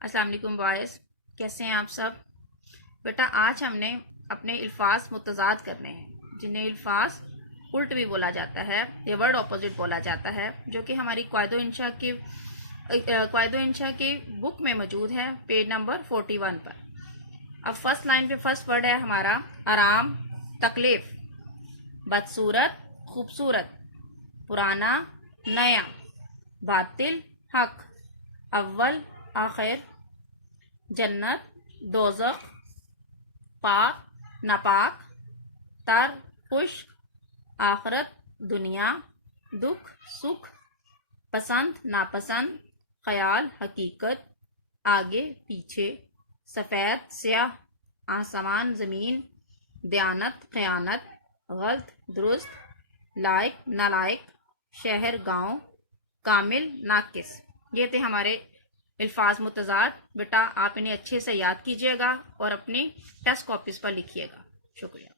السلام علیکم بوائز، کیسے ہیں آپ سب؟ بیٹا آج ہم نے اپنے الفاظ متضاد کرنے ہیں، جنہیں الفاظ الٹ بھی بولا جاتا ہے یا ورڈ اپوزٹ بولا جاتا ہے، جو کہ ہماری قواعد و انشاء کی بک میں موجود ہے، پیج نمبر 41 پر۔ اب فرسٹ لائن پہ فرسٹ ورڈ ہے ہمارا آرام، تکلیف، بدصورت، خوبصورت، پرانا، نیا، باطل، حق، اول، آخر، جنت، دوزخ، پاک، ناپاک، تر، خشک، آخرت، دنیا، دکھ، سکھ، پسند، ناپسند، خیال، حقیقت، آگے، پیچھے، سفید، سیاہ، آسمان، زمین، دیانت، خیانت، غلط، درست، لائق، نالائق، شہر، گاؤں، کامل، ناقص۔ یہ تھے ہمارے الفاظ متضاد۔ بیٹا آپ انہیں اچھے سے یاد کیجیے گا اور اپنی ٹیسٹ کاپیز پر لکھیے گا۔ شکریہ۔